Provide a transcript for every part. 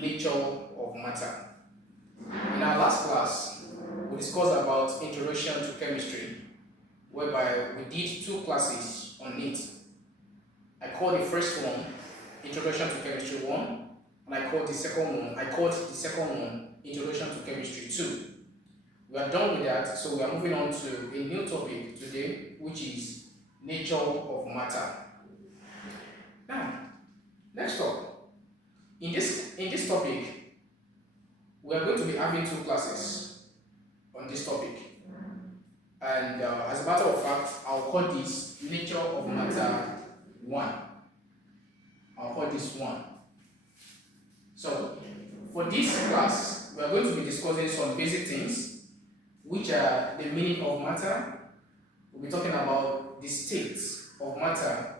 nature of matter. In our last class, we discussed about introduction to chemistry, whereby we did two classes on it. I called the first one Introduction to Chemistry 1, and I called the second one Introduction to Chemistry 2. We are done with that, so we are moving on to a new topic today, which is nature of matter. Now, next up, in this topic, we are going to be having two classes on this topic. And as a matter of fact, I'll call this nature of matter 1. I'll call this 1. So, for this class, we are going to be discussing some basic things, which are the meaning of matter. We'll be talking about the states of matter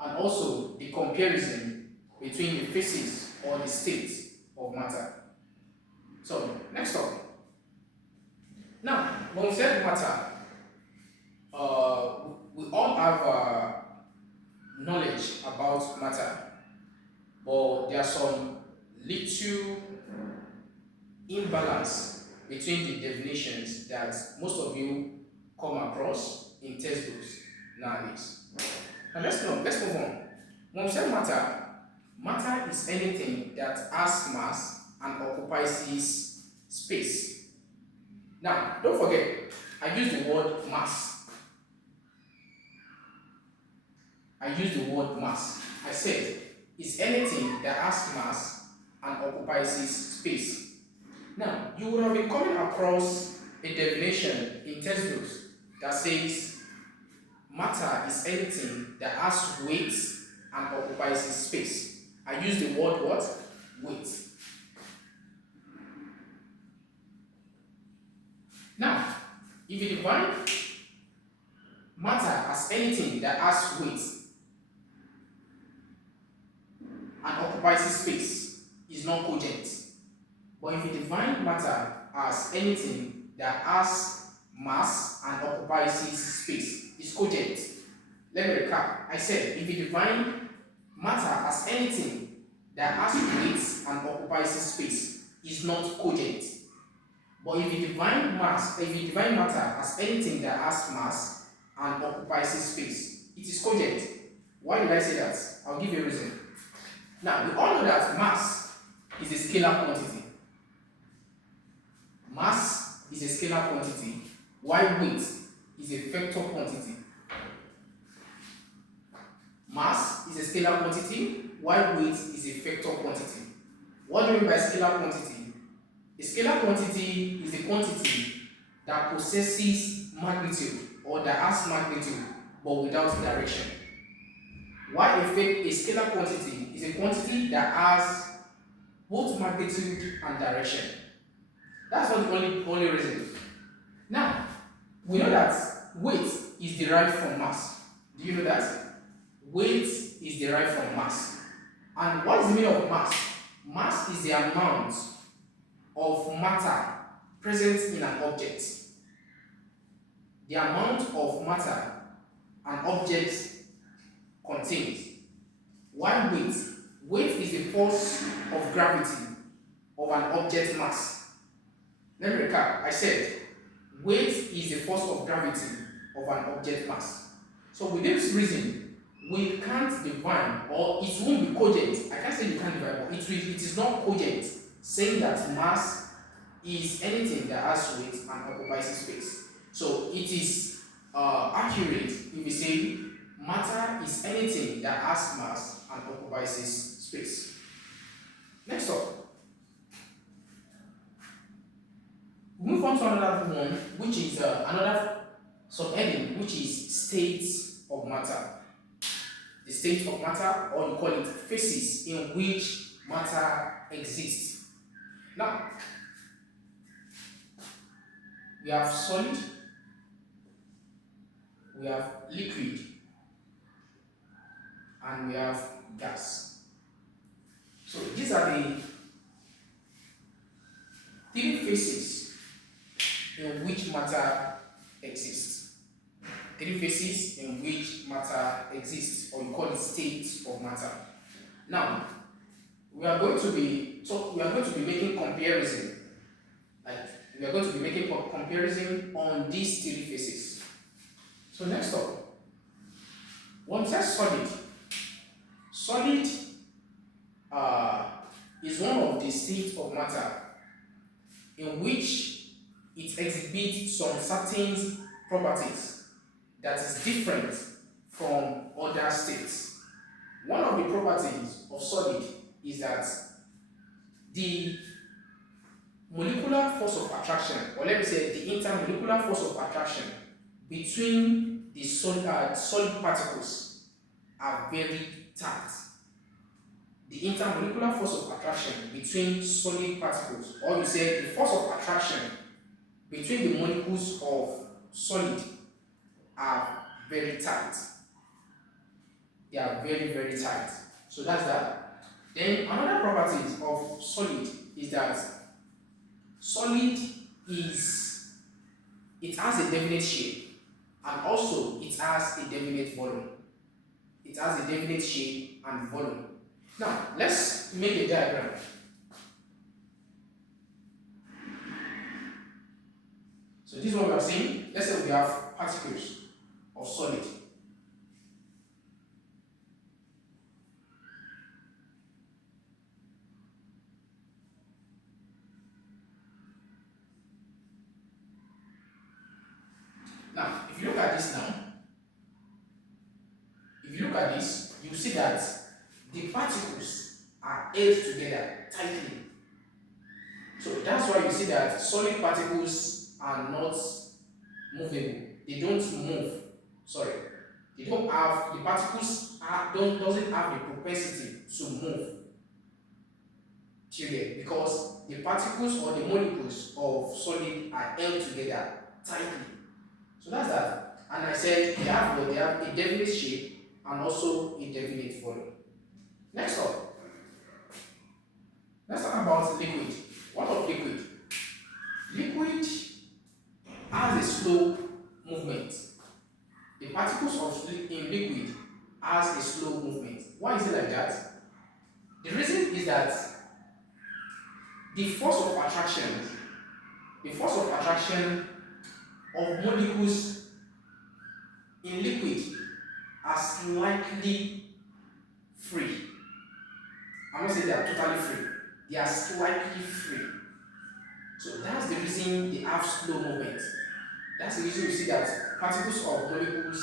and also the comparison between the phases or the states of matter. So, next up. Now, when we said matter, we all have knowledge about matter, but there are some little imbalance between the definitions that most of you come across in textbooks nowadays. Now let's move on. When we say matter, matter is anything that has mass and occupies this space. Now, don't forget, I use the word mass. I said it's anything that has mass and occupies this space. Now, you would have been coming across a definition in textbooks that says matter is anything that has weight and occupies this space. I use the word what? Weight. Now, if you define matter as anything that has weight and occupies this space, is not cogent. But if you define matter as anything that has mass and occupies this space, is cogent. Let me recap. I said if you define matter as anything that has weight and occupies this space, is not cogent. But if you define matter as anything that has mass and occupies this space, it is cogent. Why did I say that? I'll give you a reason. Now, we all know that mass is a scalar quantity. Mass is a scalar quantity, while weight is a vector quantity. Mass is a scalar quantity, while weight is a vector quantity. What do you mean by scalar quantity? A scalar quantity is a quantity that possesses magnitude or that has magnitude but without direction. While a scalar quantity is a quantity that has both magnitude and direction. That's not the only reason. Now, we know that weight is derived from mass. Do you know that? Weight is derived from mass. And what is the meaning of mass? Mass is the amount of matter present in an object. The amount of matter an object contains. While weight is the force of gravity of an object mass. Let me recap. I said weight is the force of gravity of an object mass. So with this reason, we can't define, or it won't be cogent. I can't say you can't define, but it is not cogent saying that mass is anything that has weight and occupies space. So it is accurate if we say matter is anything that has mass and occupies space. Next up, we move on to another one, which is another subheading, which is states of matter. The state of matter, or you call it phases in which matter exists. Now, we have solid, we have liquid, and we have gas. So these are the three phases in which matter exists. Three phases in which matter exists, or you call it states of matter. Now, we are going to be making comparison. Like we are going to be making comparison on these three phases. So next up, one says solid. Solid is one of the states of matter in which it exhibits some certain properties that is different from other states. One of the properties of solid is that the molecular force of attraction, or let me say the intermolecular force of attraction between the solid particles are very tight. The intermolecular force of attraction between solid particles, or you say the force of attraction between the molecules of solid are very tight. They are very, very tight. So that's that. Then another property of solid is that solid it has a definite shape, and also it has a definite volume. It has a definite shape and volume. Now let's make a diagram. So this is what we are seeing. Let's say we have particles of solid. Now, if you look at this now, you see that the particles are held together tightly. So that's why you see that solid particles are not movable. They don't move. Sorry, they don't have the particles doesn't have the propensity to move. Because the particles or the molecules of solid are held together tightly. So that's that. And I said they have a definite shape and also a definite volume. Next up, let's talk about liquid. What of liquid? Liquid has a slow movement. The particles in liquid has a slow movement. Why is it like that? The reason is that the force of attraction of molecules in liquid are slightly free. I'm not saying they are totally free. They are slightly free. So that's the reason they have slow movement. That's the reason you see that particles of liquid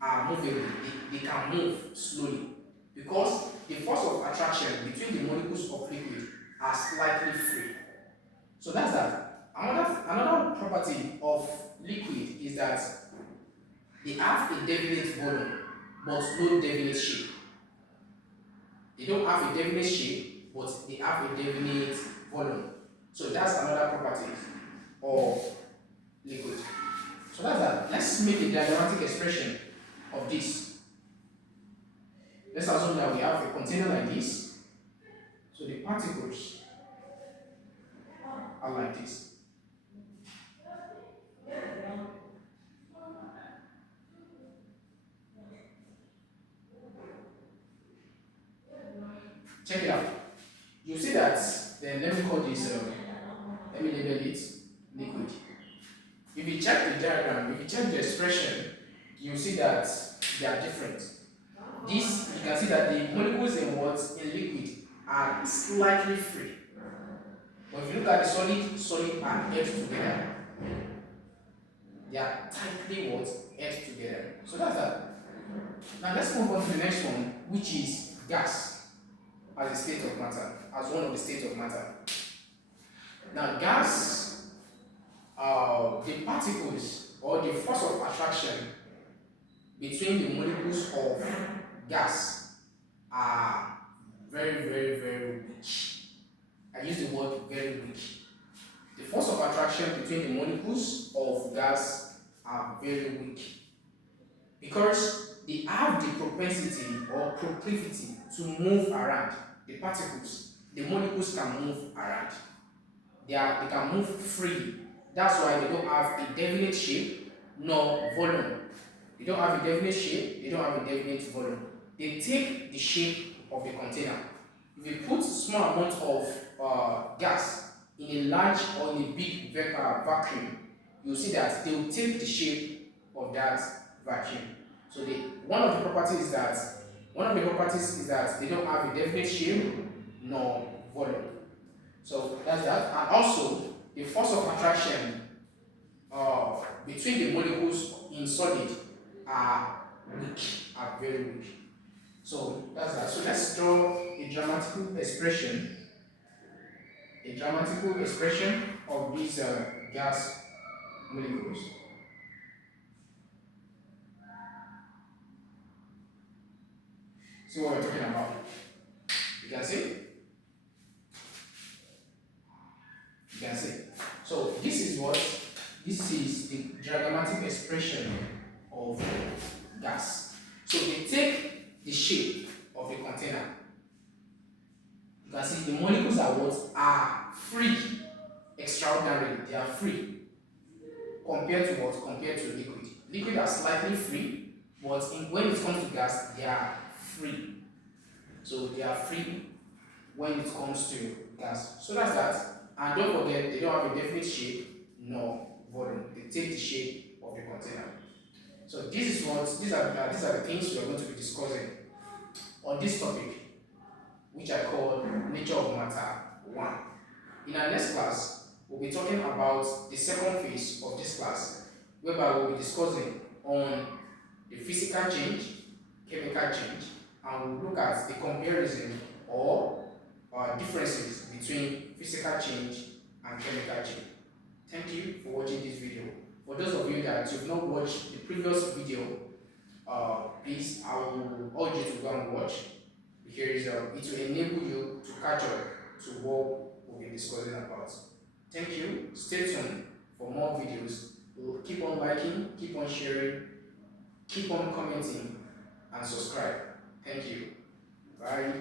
are movable. They can move slowly because the force of attraction between the molecules of liquid are slightly free. So that's that. Another property of liquid is that they have a definite volume but no definite shape. They don't have a definite shape but they have a definite volume. So that's another property of liquid. So that's that. Let's make a diagrammatic expression of this. Let's assume that we have a container like this. So the particles are like this. Check it out. You see that, then let me call this, let me label it liquid. If you check the diagram, if you check the expression, you see that they are different. This, you can see that the molecules in liquid are slightly free. But if you look at the solid are held together. They are tightly held together. So that's that. Now let's move on to the next one, which is gas as a state of matter, as one of the states of matter. Now gas, the particles or the force of attraction between the molecules of gas are very, very, very weak. I use the word very weak. The force of attraction between the molecules of gas are very weak because they have the propensity or proclivity to move around. The particles, the molecules can move around. They can move freely. That's why they don't have a definite shape nor volume. They don't have a definite shape, they don't have a definite volume. they take the shape of the container. If you put small amount of gas in a large or in a big vacuum, you'll see that they will take the shape of that vacuum. So one of the properties is that they don't have a definite shape nor volume. So that's that. And also the force of attraction between the molecules in solid are very weak. So that's that. So let's draw a dramatical expression of these gas molecules. See what we're talking about. You can see? You can see. So this is the diagrammatic expression of gas. So they take the shape of the container. You can see the molecules are free, extraordinarily, they are free compared to what? Compared to liquid. Liquid are slightly free, but when it comes to gas, they are free. So they are free when it comes to gas. So that's that. And don't forget, they don't have a definite shape nor volume. They take the shape of the container. So these are the things we are going to be discussing on this topic, which I call nature of matter 1. In our next class, we'll be talking about the second phase of this class, whereby we'll be discussing on the physical change, chemical change, and we'll look at the comparison or differences between physical change and chemical change. Thank you for watching this video. For those of you that you've not watched the previous video, please, I will urge you to go and watch, because it will enable you to catch up to what we'll be discussing about. Thank you. Stay tuned for more videos. We'll keep on liking, keep on sharing, keep on commenting, and subscribe. Thank you. Bye.